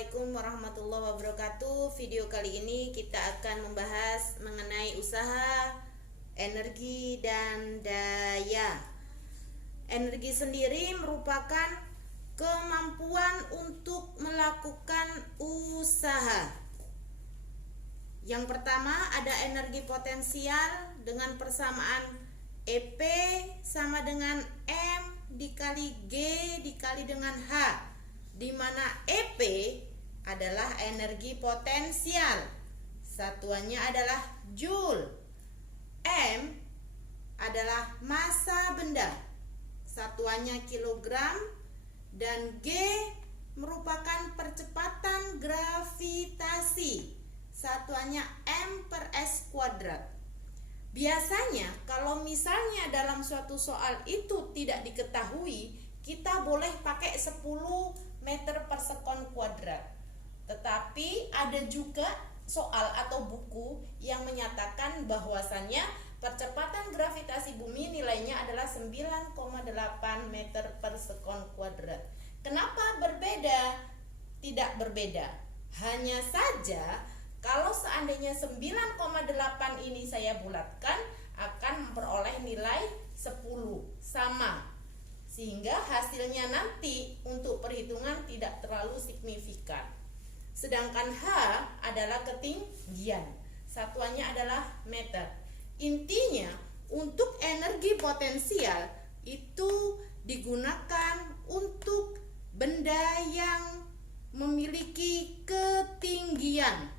Assalamualaikum warahmatullahi wabarakatuh. Video kali ini kita akan membahas mengenai usaha, energi, dan daya. Energi sendiri merupakan kemampuan untuk melakukan usaha. Yang pertama ada energi potensial dengan persamaan EP sama dengan M dikali G dikali dengan H, di mana EP adalah energi potensial, satuannya adalah Joule. M adalah massa benda, satuannya kilogram, dan G merupakan percepatan gravitasi, satuannya M/s². Biasanya kalau misalnya dalam suatu soal itu tidak diketahui, kita boleh pakai 10 meter per sekon kuadrat. Tetapi ada juga soal atau buku yang menyatakan bahwasannya percepatan gravitasi bumi nilainya adalah 9,8 meter per sekon kuadrat. Kenapa berbeda? Tidak berbeda. Hanya saja kalau seandainya 9,8 ini saya bulatkan, akan memperoleh nilai 10 sama, sehingga hasilnya nanti untuk perhitungan tidak terlalu signifikan. Sedangkan H adalah ketinggian, satuannya adalah meter. Intinya untuk energi potensial itu digunakan untuk benda yang memiliki ketinggian.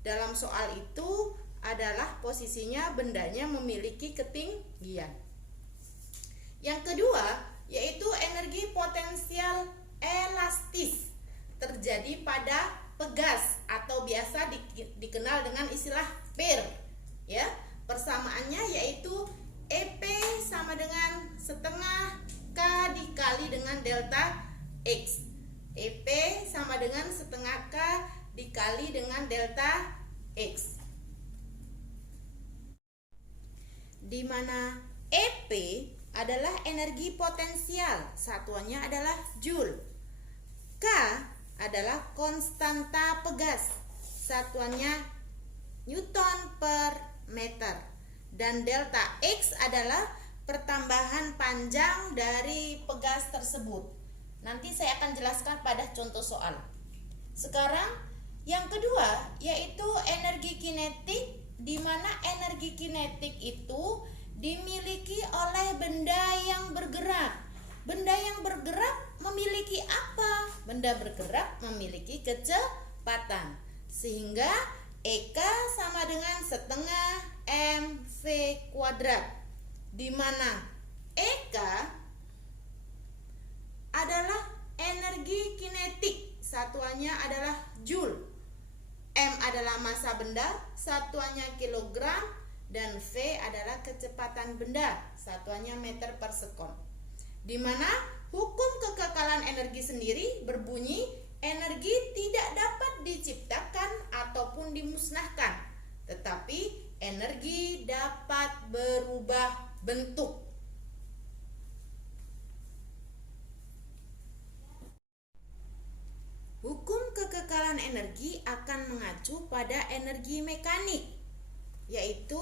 Dalam soal itu adalah posisinya bendanya memiliki ketinggian. Yang kedua yaitu energi potensial elastis, terjadi pada pegas atau biasa dikenal dengan istilah pir. Ya, persamaannya yaitu EP sama dengan setengah K dikali dengan delta X. EP sama dengan setengah K dikali dengan delta X, di mana EP adalah energi potensial, satuannya adalah Joule. K adalah konstanta pegas, satuannya Newton per meter, dan delta X adalah pertambahan panjang dari pegas tersebut. Nanti saya akan jelaskan pada contoh soal. Sekarang yang kedua yaitu energi kinetik, di mana energi kinetik itu dimiliki oleh benda yang bergerak. Benda yang bergerak memiliki apa? Benda bergerak memiliki kecepatan, sehingga EK sama dengan setengah mv², di mana EK adalah energi kinetik, satuannya adalah Joule. M adalah massa benda, satuannya kilogram, dan V adalah kecepatan benda, satuannya meter per sekon. Di mana hukum kekekalan energi sendiri berbunyi energi tidak dapat diciptakan ataupun dimusnahkan, tetapi energi dapat berubah bentuk. Hukum kekekalan energi akan mengacu pada energi mekanik, yaitu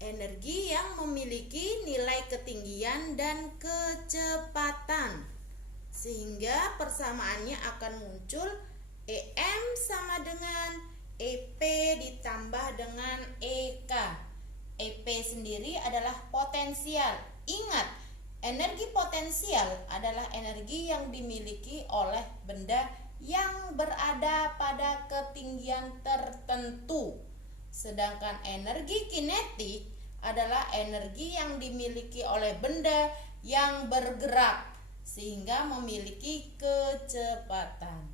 energi yang memiliki nilai ketinggian dan kecepatan, sehingga persamaannya akan muncul EM sama dengan EP ditambah dengan EK. EP sendiri adalah potensial. Ingat, energi potensial adalah energi yang dimiliki oleh benda yang berada pada ketinggian tertentu. Sedangkan energi kinetik adalah energi yang dimiliki oleh benda yang bergerak sehingga memiliki kecepatan.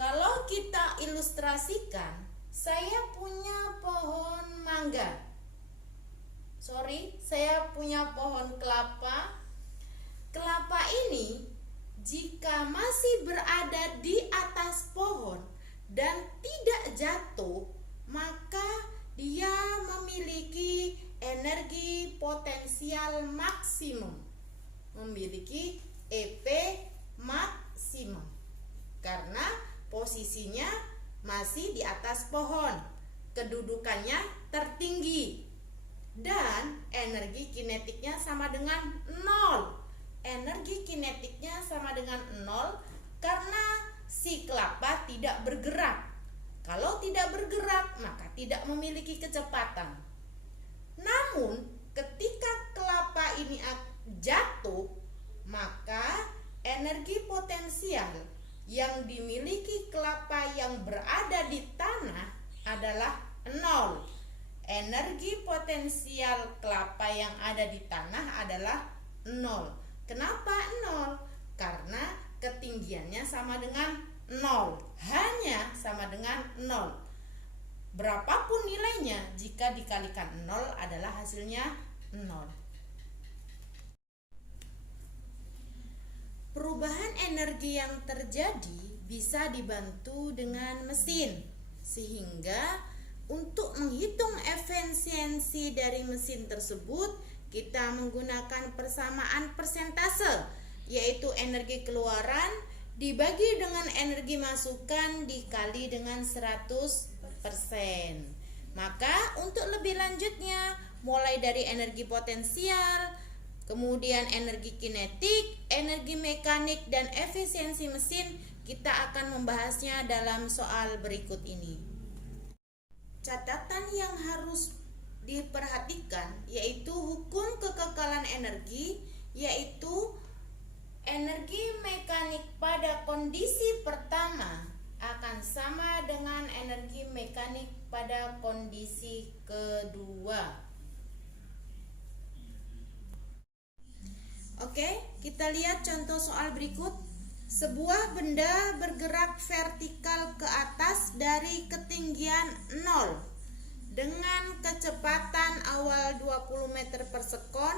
Kalau kita ilustrasikan, saya punya pohon mangga. Saya punya pohon kelapa. Kelapa ini jika masih berada di atas pohon dan tidak jatuh, maka dia memiliki energi potensial maksimum, memiliki EP maksimum. karena posisinya masih di atas pohon, kedudukannya tertinggi, dan energi kinetiknya sama dengan 0. Energi kinetiknya sama dengan 0 karena si kelapa tidak bergerak. Kalau tidak bergerak, maka tidak memiliki kecepatan. Namun, ketika kelapa ini jatuh, maka energi potensial yang dimiliki kelapa yang berada di tanah adalah 0. Energi potensial kelapa yang ada di tanah adalah 0. Kenapa 0? Karena ketinggiannya sama dengan 0. Hanya sama dengan 0. Berapapun nilainya, jika dikalikan 0 adalah hasilnya 0. Perubahan energi yang terjadi bisa dibantu dengan mesin, sehingga untuk menghitung efisiensi dari mesin tersebut, kita menggunakan persamaan persentase, yaitu energi keluaran dibagi dengan energi masukan dikali dengan 100%. Maka untuk lebih lanjutnya, mulai dari energi potensial, kemudian energi kinetik, energi mekanik, dan efisiensi mesin, kita akan membahasnya dalam soal berikut ini. Catatan yang harus diperhatikan yaitu hukum kekekalan energi, yaitu energi mekanik pada kondisi pertama akan sama dengan energi mekanik pada kondisi kedua. Oke, kita lihat contoh soal berikut. Sebuah benda bergerak vertikal ke atas dari ketinggian 0 dengan kecepatan awal 20 meter per sekon.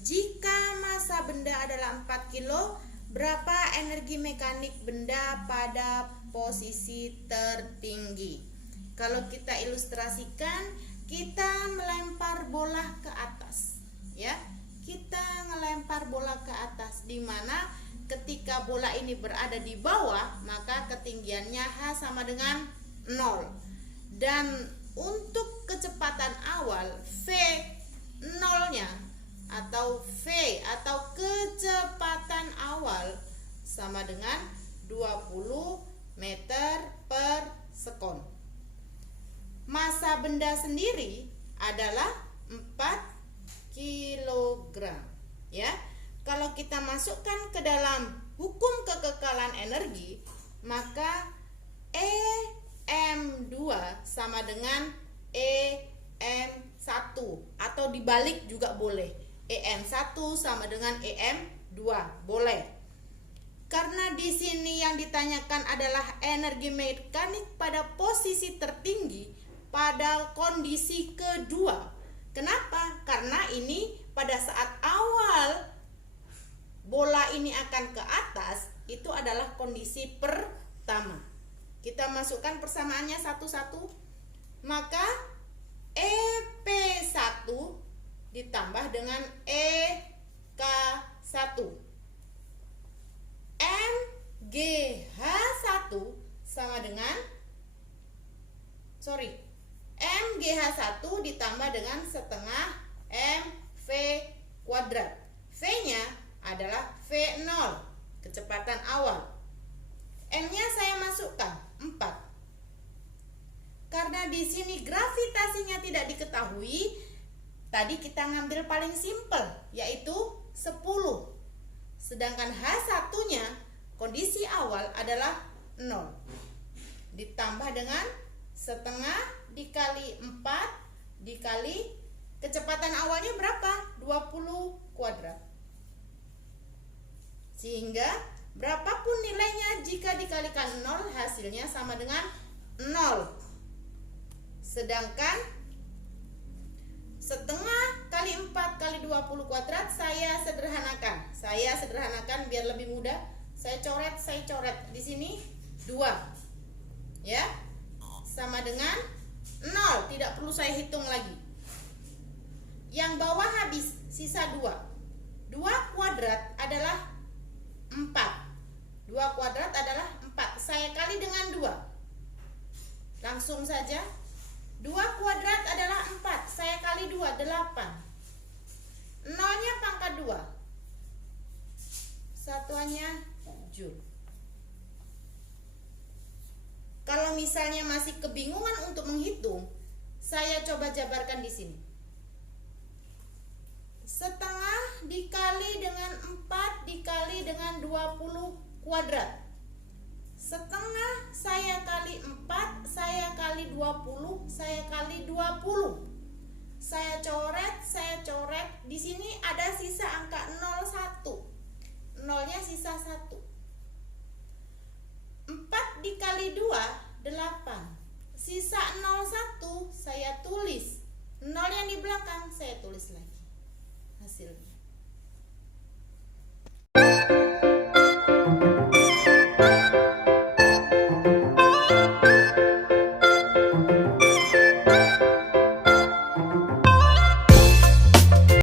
Jika massa benda adalah 4 kilo, berapa energi mekanik benda pada posisi tertinggi? Kalau kita ilustrasikan, kita melempar bola ke atas, ya. Kita melempar bola ke atas, di mana ketika bola ini berada di bawah, maka ketinggiannya H sama dengan 0. Dan untuk kecepatan awal V 0-nya atau V atau kecepatan awal sama dengan 20 meter per sekon. Massa benda sendiri adalah 4 kilogram, ya. Kalau kita masukkan ke dalam hukum kekekalan energi, maka EM2 sama dengan EM1, atau dibalik juga boleh. EM1 sama dengan EM2 boleh. Karena di sini yang ditanyakan adalah energi mekanik pada posisi tertinggi pada kondisi kedua. Kenapa? Karena ini pada saat awal bola ini akan ke atas, itu adalah kondisi pertama. Kita masukkan persamaannya satu-satu. Maka EP1 ditambah dengan EK1. MGH1 sama dengan MGH1 ditambah dengan setengah MV kuadrat. V-nya adalah V0, kecepatan awal. M-nya saya masukkan 4. Karena di sini gravitasinya tidak diketahui, tadi kita ngambil paling simpel, yaitu 10. Sedangkan H1-nya kondisi awal adalah 0. Ditambah dengan setengah dikali 4 dikali kecepatan awalnya berapa? 20 kuadrat. Sehingga berapapun nilainya, jika dikalikan 0 hasilnya sama dengan 0. Sedangkan setengah kali 4 kali 20 kuadrat saya sederhanakan. Saya sederhanakan biar lebih mudah. Saya coret di sini 2. Ya. Sama dengan 0, tidak perlu saya hitung lagi. Yang bawah habis, sisa 2. 2 kuadrat adalah 4. 2 kuadrat adalah 4. 2. Langsung saja. 2 kuadrat adalah 4. Saya kali 2, 8. 0-nya pangkat 2. Satuannya Joule. Kalau misalnya masih kebingungan untuk menghitung, saya coba jabarkan di sini. Setengah dikali dengan 4 dikali dengan 20 kuadrat. Setengah saya kali 4, saya kali 20, saya kali 20. Saya coret. Di sini ada sisa angka 01. 0-nya sisa 1. 4 dikali 2, 8. Sisa 01 saya tulis.